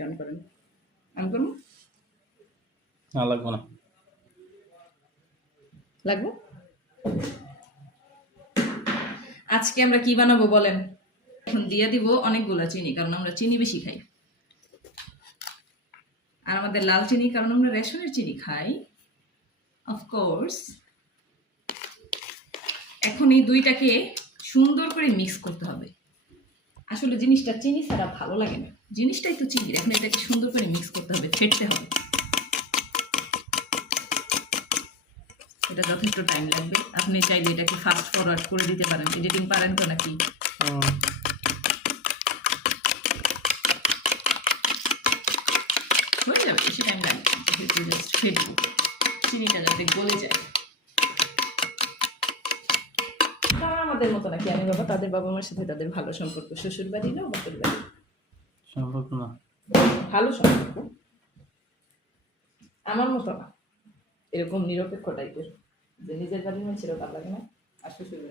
লাইটটা অন করেন। অন করুন। না লাগবে না। লাগবে? আজকে আমরা কি বানাবো বলেন? এখন দিয়ে দিব অনেকগুলা চিনি, কারণ আমরা চিনি বেশি খাই। আর আমাদের লাল চিনি, কারণ আমরা রেশনের চিনি খাই, অফকোর্স। এখন এই দুইটাকে সুন্দর করে মিক্স করতে হবে। আসলে জিনিসটা চিনি ছাড়া ভালো লাগে না, জিনিসটাই তো চিনি। এখন এটাকে সুন্দর করে মিক্স করতে হবে, ফেটতে হবে। এটা যথেষ্ট টাইম লাগবে। আপনি চাইলে এটাকে ফাস্ট ফরওয়ার্ড করে দিতে পারেন। এডিটিং পারেন তো নাকি? হয়ে যাবে, বেশি টাইম লাগবে। জাস্ট ফেটবো, চিনিটা যাতে গলে যায়। তারা আমাদের মতো নাকি? আমি বাবা, তাদের বাবা মার সাথে তাদের ভালো সম্পর্ক, শ্বশুর বাড়ি না বাপের বাড়ি? সম্পর্ক না, ভালো সম্পর্ক। আমার মতো না, এরকম নিরপেক্ষ টাইপের, যে নিজের বাড়ির মানুষেরও ভালো লাগে না আর শ্বশুর বাড়ি